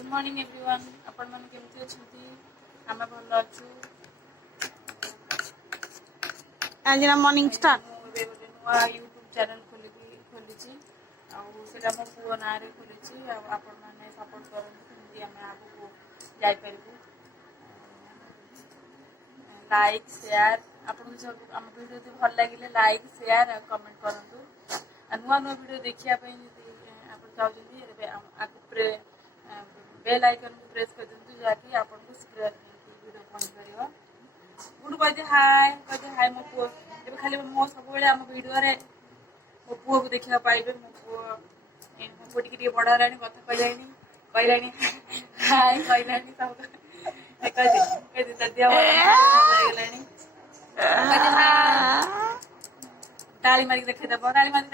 good morning everyone आपण मन केमती अछंती आमे भल अछु आज मॉर्निंग स्टार्ट नुआ यूट्यूब चैनल खोली आ सेटा मो पुओ ना रे खोली आपण माने सपोर्ट करन केमती आमे आगु जाई परबू लाइक शेयर आपन सब हम वीडियो जब भल लागिले लाइक शेयर कमेंट करंतु नुआ नुआ वीडियो देखिया पई आपण चाहजंती आगु बेल आइकन को प्रेस कर दिंतु जाकि आपन को शीघ्र वीडियो पहुंच परियो गुड कहते हाय मो पुओ ए खाली मो सब बेले हम वीडियो रे मो पुओ को देखिया पाइबे मो पुओ टिके बड़ा रानी कथा कहलानी हाय कहलानी सब कहते ददिया लागलानी ताली मारी देखे दबो ताली मारी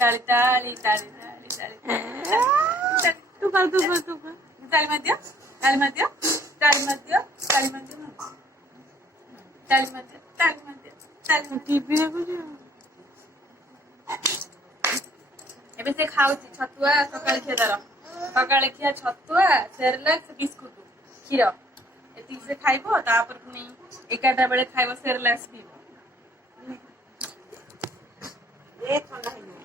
ताली ताली ताली ताली तू कर ताली मार दिया ताली मार दिया ताली मार दिया ताली मार दिया ताली मार दिया ताली मार दिया ताली टीवी देखु एबे से खाउ छतुआ सकाळ खियादार सकाळ खिया छतुआ सेरेलैक्स बिस्कुट खीर एति से खाइबो तापर पुनी 11टा बेले खाइबो सेरेलैक्स पीबो ए ठंडा है ये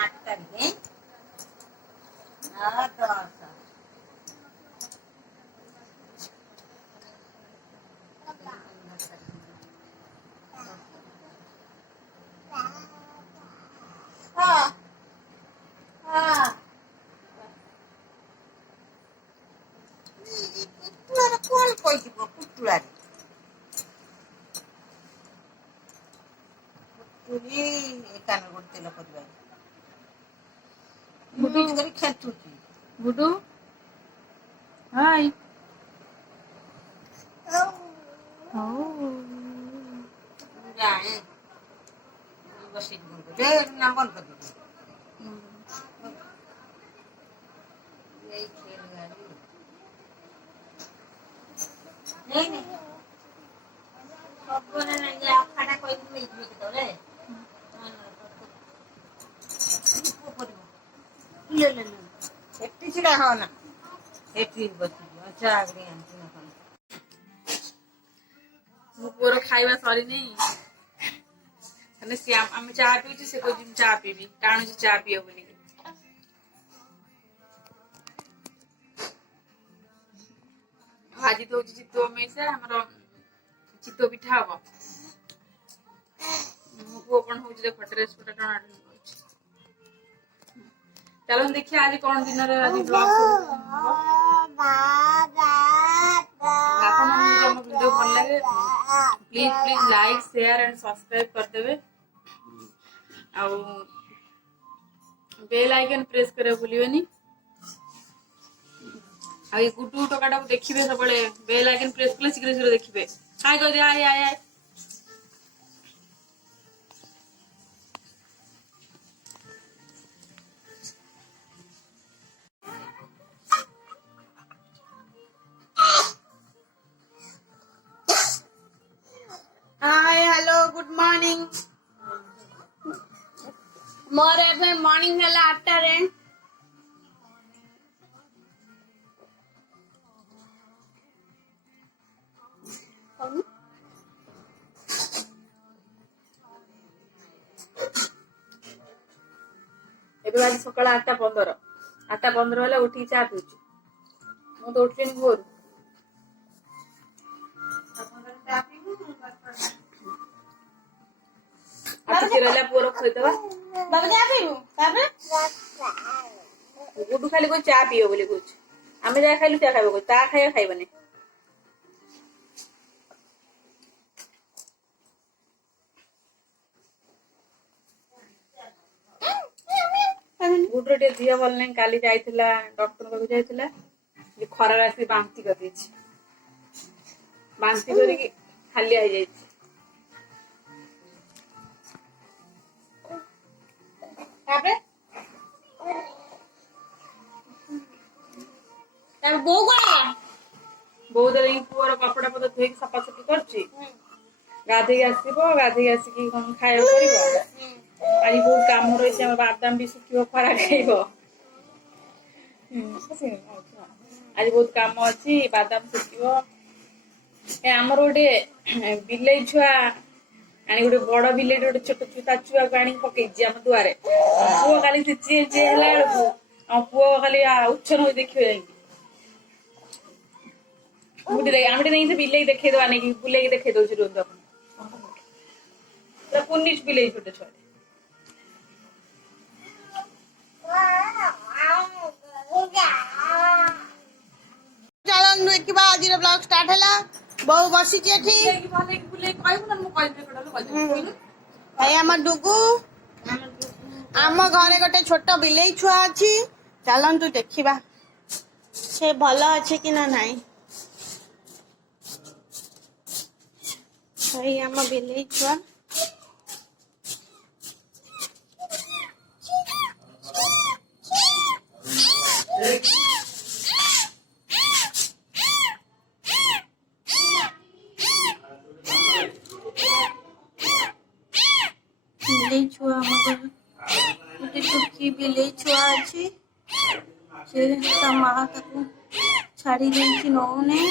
8 तारीख आ तो गुडू हाय चिड़ा हो ना अच्छा मो पुओर खाइबा सरी नहीं अने से हम चा पीउची से कोइ दिन चा पीबी काणु जे चा पियो बोली भाजी तो चित्तो में से हमरो चित्तो पिठा हबो मो पुओ कोन होउची देखो ड्रेस पटा टना चलो देखिए आज कौन दिन आज ब्लॉग वीडियो भल लगे please like share and subscribe कर देबे आ बेल आइकन प्रेस करे भूलिबेनी आ ये गुडू टोकाटा को देखिबे सबले बेल आइकन प्रेस करले शीघ्र शीघ्र देखिबे हाय कर दे हाय हाय हाय हाय हेलो गुड मॉर्निंग मोर एबे मॉर्निंग हला 8टा रे एबे आज सकाळ 8:15 वाला उठी चा पीउची मु तो उठलेनी भोर चिरला पोर खोइतबा बाबा जा पीबू ताबे गुडू खाली को चा पियो बोली कुछ हमें जा खाइलु चा खाइबो ता खाइया खाइबने गुडू टे दिया बोल नहीं काली जाइथिला डॉक्टर को जाइथिला जे खरा रासी बांती कर देछि बांती करी कि खाली आ जाइछि ताबे ताबे बो दरे पुअर कपड़ा पत्र धोई सफा सफी करछि गाधे आसिकी कोन खाइबो करिवो आज बहुत काम रही हम बादाम भी सुखियो खरा खाइबो ଆଜି ବହୁତ କାମ ଅଛି ବାଦାମ ଶୁଖିବ ଆମର ଗୋଟେ ବିଲେଇ ଛୁଆ ଆଣି ଗୋଟେ ବଡ ବିଲେଇ ଗୋଟେ ଛୋଟ ତା ଛୁଆକୁ ଆଣିକି ପକେଇଛି ଆମ ଦୁଆରେ ପୁଅ କାଲି ସେ ଚିଏ ଚିଏ ହେଲା ବେଳକୁ ଆମ ପୁଅ ଖାଲି ଉଚ୍ଛନ ହୋଇ ଦେଖିବ ଯାଇକି ଆମେ ନେଇକି ସେ ବିଲେଇ ଦେଖେଇଦବା ନେଇକି ବୁଲେଇକି ଦେଖେଇ ଦଉଛି ରୁହନ୍ତୁ ଆପଣ ପୁନିଶ ବିଲେଇ ଛୋଟ ଛୁଆ ଚାଲନ୍ତୁ ଦେଖିବା ଆଜିର ବ୍ଲଗ ଷ୍ଟାର୍ଟ ହେଲା ବୋଉ ବସିଛି ଏଠି ଭାଇ ଆମ ଡୁଗୁ ଆମ ଘରେ ଗୋଟେ ଛୋଟ ବିଲେଇ ଛୁଆ ଅଛି ଚାଲନ୍ତୁ ଦେଖିବା ସେ ଭଲ ଅଛି କି ନା ନାହିଁ ଭାଇ ଆମ ବିଲେଇ ଛୁଆ ବିଲେଇ ଛୁଆ ଆମ ଘରେ ଗୋଟେ ଟୁକି ବିଲେଇ ଛୁଆ ଅଛି ସେ ତା ମା ତାକୁ ଛାଡ଼ି ଦେଇକି ନଉନି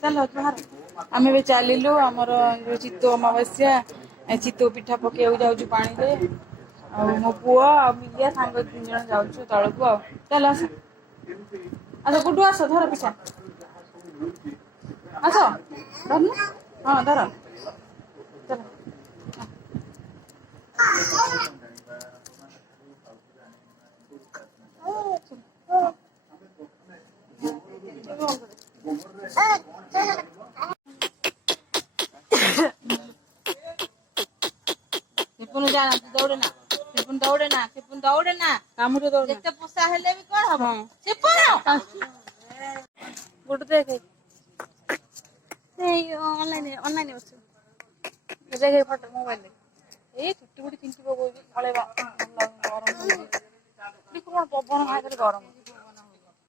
ଚାଲ ଆମେ ଏବେ ଚାଲିଲୁ ଆମର ଚିତଉ ଅମାବାସ୍ୟା ଚିତଉ ପିଠା ପକେଇବାକୁ ଯାଉଛୁ ପାଣିରେ ଆଉ ମୋ ପୁଅ ଆଉ ମିଲିଆ ସାଙ୍ଗ 3 ଜଣ ଯାଉଛୁ ତଳକୁ ଆଉ ଚାଲ ଆସ ଆସ ଗୁଡୁ ଆସ ଧର ପିଠା ଆସ ଧରୁନ ହଁ ଧର ଚାଲ ଦୌଡେ ନା କାମୁଡେ ଦଉନା ଯେତେ ପୋଷା ହେଲେ ବି କଣ ହବ ଗୁଡୁ ଦେଖେ ଅନଲାଇନ ବସ ଏବେ ଏ ଫଟୋ ମୋବାଇଲରେ ଏଇ ଚୁଟି ବୁଟି ଚିଞ୍ଚି ପକଉଛି ପଳେଇବା ଗରମ କଣ ପବନ ଖାଇଦେଲେ ଗରମ